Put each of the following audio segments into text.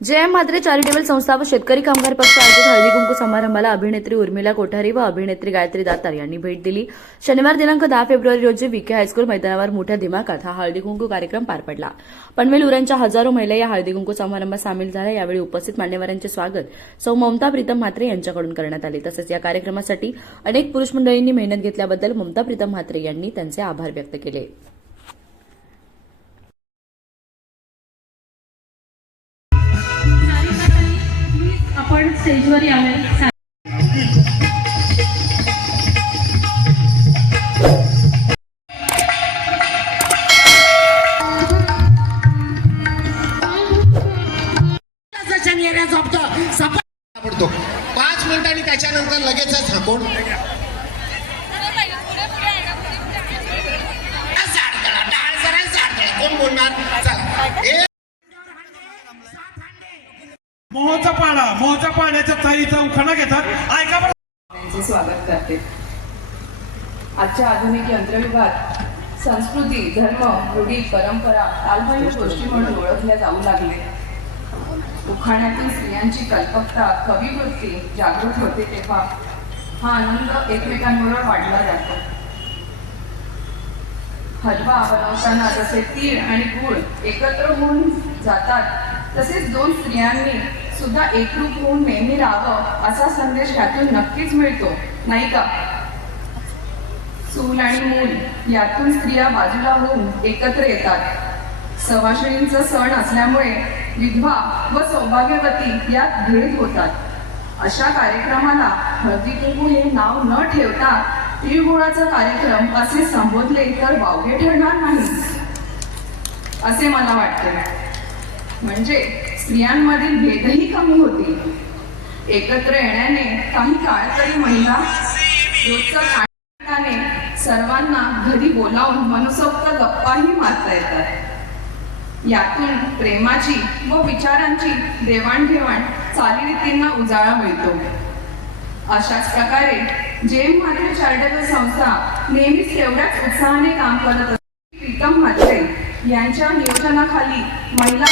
जय M Mhatre charitable संस्था व शेतकरी कामगार पक्ष आयोजित हळदी कुंकू समारंभाला अभिनेत्री उर्मिला कोठारी व अभिनेत्री गायत्री दातार यांनी भेट दिली. शनिवार दिनांक दहा फेब्रुवारी रोजी विखे हायस्कूल मैदानावर मोठ्या दिमाकात हा हळदी कुंकू कार्यक्रम पार पडला. पनवेल उरणच्या हजारो महिला या हळदी कुंकू समारंभात सामील झाल्या. यावेळी उपस्थित मान्यवरांचे स्वागत सौ ममता प्रीतम म्हात्रे यांच्याकडून करण्यात आले. तसंच या कार्यक्रमासाठी अनेक पुरुष मंडळींनी मेहनत घेतल्याबद्दल ममता प्रीतम म्हात्रे यांनी त्यांचे आभार व्यक्त केले. आपण स्टेजवर यावे. जशाने येण्या झोपतं पाच मिनिटांनी त्याच्यानंतर लगेचच हाकून मोहचा पाडा मोहच्या पाण्याच्या चारीचा उखाणा घेतात. ऐका. त्यांचे स्वागत करते. आजच्या आधुनिक यंत्रयुगात संस्कृती धर्म रूढी परंपरा तालबाह्य गोष्टी म्हणून ओळखल्या जाऊ लागले. उखाण्यातून स्त्रियांची कल्पकता कविवृत्ती जागृत होते तेव्हा हा आनंद एकमेकांबरोबर वाढला जातो. हलवा बनवताना जसे तीळ आणि गूळ एकत्र होऊन जातात तसेच दोन स्त्रियांनी सुद्धा एकरूप होऊन नेहमी राहावं असा संदेश ह्यातून नक्कीच मिळतो नाही का? चूल आणि मूल यातून स्त्रिया बाजूला होऊन एकत्र येतात. सवाशिणींचा सण असल्यामुळे विधवा व सौभाग्यवती यात भिडीत होतात. अशा कार्यक्रमाला हळदी कुंकू हे नाव न ठेवता तिळगुळाचा कार्यक्रम असे संबोधले तर वावगे ठरणार नाही असे मला वाटते. म्हणजे स्त्रियांमधील भेदही कमी होतील एकत्र येण्याने काही काळ तरी महिला सर्वांना घरी बोलावून मनसोक्त गप्पाही मारता येतात. यातून प्रेमाची व विचारांची देवाणघेवाण चालीरीतींना उजाळा मिळतो. अशाच प्रकारे जेम म्हात्रे चॅरिटेबल संस्था नेहमीच तेवढ्याच उत्साहाने काम करत असते. प्रीतम म्हात्रे यांच्या नियोजनाखाली महिला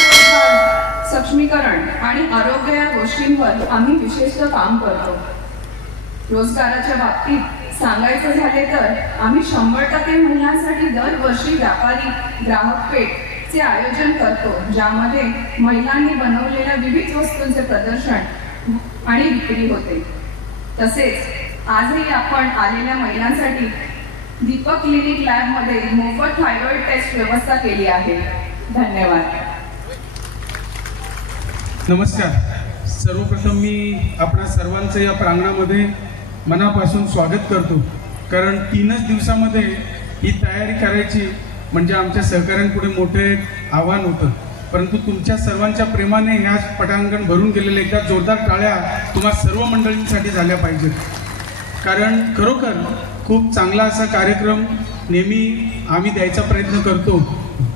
सक्षमीकरण आणि आरोग्य या गोष्टींवर आम्ही विशेषतः काम करतो. रोजगाराच्या बाबतीत सांगायचं झाले तर आम्ही शंभर टक्के महिलांसाठी दरवर्षी व्यापारी ग्राहक पेठ चे आयोजन करतो ज्यामध्ये महिलांनी बनवलेल्या विविध वस्तूंचे प्रदर्शन आणि विक्री होते. तसेच आजही आपण आलेल्या महिलांसाठी दीपक क्लिनिक लॅबमध्ये मोफत थायरॉइड टेस्ट व्यवस्था केली आहे. धन्यवाद. नमस्कार. सर्वप्रथम मी आपल्या सर्वांचं या प्रांगणामध्ये मनापासून स्वागत करतो. कारण तीनच दिवसामध्ये ही तयारी करायची म्हणजे आमच्या सहकाऱ्यांपुढे मोठे एक आव्हान होतं. परंतु तुमच्या सर्वांच्या प्रेमाने ह्या पटांगण भरून गेलेले एकदा जोरदार टाळ्या तुम्हा सर्व मंडळींसाठी झाल्या पाहिजेत. कारण खरोखर खूप चांगला असा कार्यक्रम नेहमी आम्ही द्यायचा प्रयत्न करतो.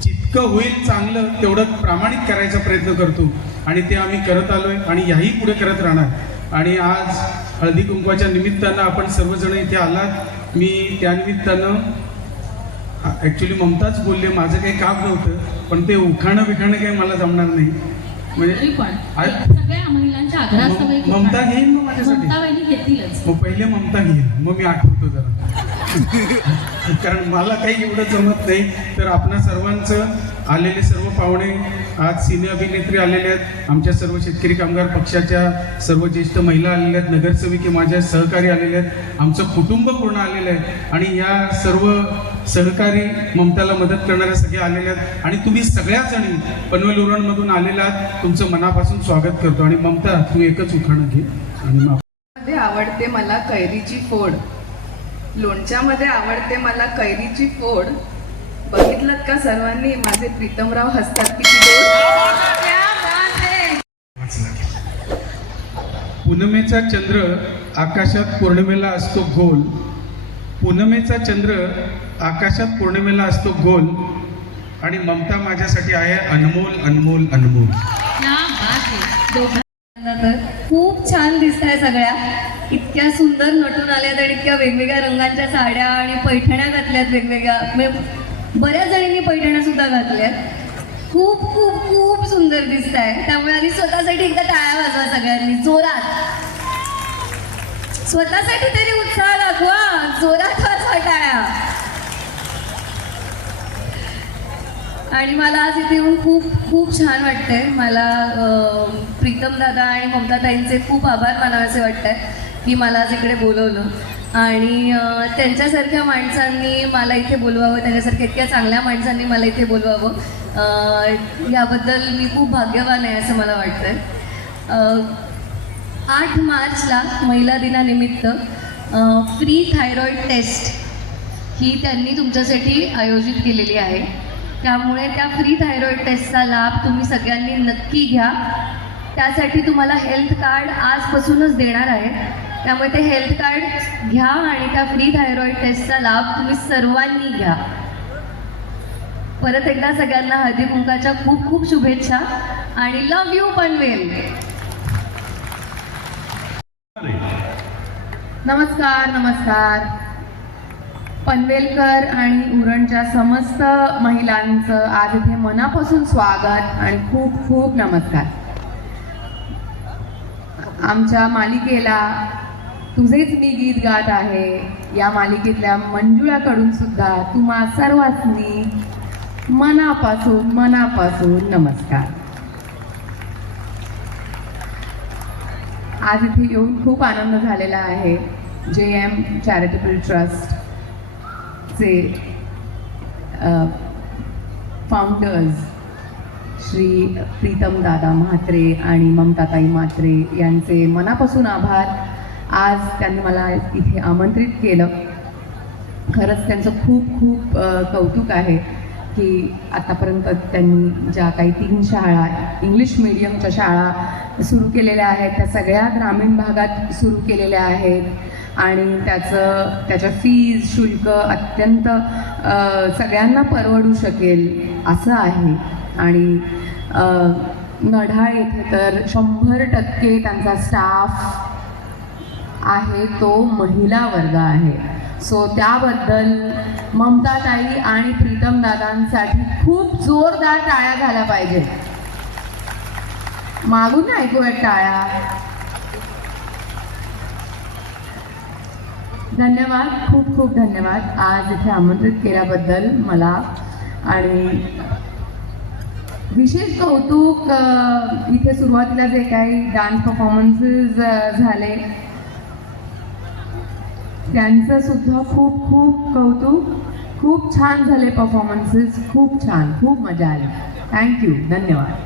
जितकं होईल चांगलं तेवढं प्रामाणिक करायचा प्रयत्न करतो. आणि ते आम्ही करत आलोय आणि याही पुढे करत राहणार. आणि आज हळदी कुंकवाच्या निमित्तानं आपण सर्वजण इथे आलात. मी त्यानिमित्तानं ॲक्च्युली ममताच बोलले माझं काही काम नव्हतं पण ते उखाणं बिखाणं काही मला जमणार नाही. म्हणजे ममता. घेईन मग माझ्यासाठी. मग पहिले ममता घेईल मग मी आठवतो जरा. कारण मला काही एवढं जमत नाही तर आपणा सर्वांचं आलेले सर्व पाहुणे आज सिने अभिनेत्री आलेले आहेत. आमच्या सर्व शेतकरी कामगार पक्षाच्या सर्व ज्येष्ठ महिला आलेल्या आहेत. नगरसेविके माझ्या सहकारी आलेले आहेत. आमचं कुटुंब पूर्ण आलेलं आहे. आणि या सर्व सहकारी ममताला मदत करणाऱ्या सगळे आलेले आहेत. आणि तुम्ही सगळ्याच जणी पनवेल उरणमधून आलेल्या आहात. तुमचं मनापासून स्वागत करतो. आणि ममता तू एकच उखाणं घे. आणि आवडते मला कैरीची फोड. लोणच्यामध्ये आवडते मला कैरीची फोड. बघितलं का सर्वांनी? माझे प्रीतमराव हसतात किती. पुनमेचा चंद्र आकाशात पौर्णिमेला असतो गोल. पुनमेचा चंद्र आकाशात पौर्णिमेला असतो गोल. आणि ममता माझ्यासाठी आहे अनमोल अनमोल अनमोल. तर खूप छान दिसत आहे सगळ्या. इतक्या सुंदर नटून आल्यात आणि इतक्या वेगवेगळ्या रंगांच्या साड्या आणि पैठण्या घातल्यात वेगवेगळ्या. म्हणजे बऱ्याच जणींनी पैठण्या सुद्धा घातल्यात. खूप खूप खूप सुंदर दिसत आहे त्यामुळे आधी स्वतःसाठी एकदा टाळ्या वाजवा सगळ्यांनी. जोरात. स्वतःसाठी तरी उत्साह दाखवा. जोरात वाजवा टाळ्या. आणि मला आज इथे येऊन खूप खूप छान वाटतंय. मला प्रीतम दादा आणि ममता ताईंचे खूप आभार मानावेसे वाटत आहे की मला आज इकडे बोलवलं. आणि त्यांच्यासारख्या माणसांनी मला इथे बोलवावं त्यांच्यासारख्या इतक्या चांगल्या माणसांनी मला इथे बोलवावं याबद्दल मी खूप भाग्यवान आहे असं मला वाटतंय. आठ मार्चला महिला दिनानिमित्त फ्री थायरॉईड टेस्ट ही त्यांनी तुमच्यासाठी आयोजित केलेली आहे. त्यामुळे त्या फ्री थायरॉईड टेस्टचा लाभ तुम्ही सगळ्यांनी नक्की घ्या. त्यासाठी तुम्हाला हेल्थ कार्ड आजपासूनच देणार आहे. त्यामुळे ते हेल्थ कार्ड घ्या आणि त्या फ्री थायरॉईड टेस्टचा लाभ तुम्ही सर्वांनी घ्या. परत एकदा सगळ्यांना हळदी कुंकाच्या खूप खूप शुभेच्छा आणि लव यू पनवेल नमस्कार नमस्कार. पनवेलकर आणि उरणच्या समस्त महिलांचं आज इथे मनापासून स्वागत आणि खूप खूप नमस्कार. आमच्या मालिकेला तुझेच मी गीत गात आहे. या मालिकेतल्या मंजुळाकडून सुद्धा तुम्हा सर्वांनी मनापासून मनापासून नमस्कार. आज इथे येऊन खूप आनंद झालेला आहे. जे एम चॅरिटेबल ट्रस्टचे फाउंडर्स श्री प्रीतम दादा म्हात्रे आणि ममताताई म्हात्रे यांचे मनापासून आभार. आज त्यांनी मला इथे आमंत्रित केलं. खरंच त्यांचं खूप खूप कौतुक आहे की आतापर्यंत त्यांनी ज्या काही तीन शाळा इंग्लिश मिडियमच्या शाळा सुरू केलेल्या आहेत त्या सगळ्या ग्रामीण भागात सुरू केलेल्या आहेत. आणि त्याचं त्याच्या फीज शुल्क अत्यंत सगळ्यांना परवडू शकेल असं आहे. आणि नढाळ येथे तर शंभर टक्के त्यांचा स्टाफ आहे तो महिला वर्ग आहे. सो त्याबद्दल ममताताई आणि प्रीतम दादांसाठी खूप जोरदार टाळ्या झाल्या पाहिजे. मागून ऐकूयात टाळ्या. धन्यवाद खूप खूप धन्यवाद आज इथे आमंत्रित केल्याबद्दल मला. आणि विशेष कौतुक इथे सुरुवातीला जे काही डान्स परफॉर्मन्सेस झाले त्यांचं सुद्धा खूप खूप कौतुक. खूप छान झाले परफॉर्मन्सेस खूप छान. खूप मजा आली. थँक्यू धन्यवाद.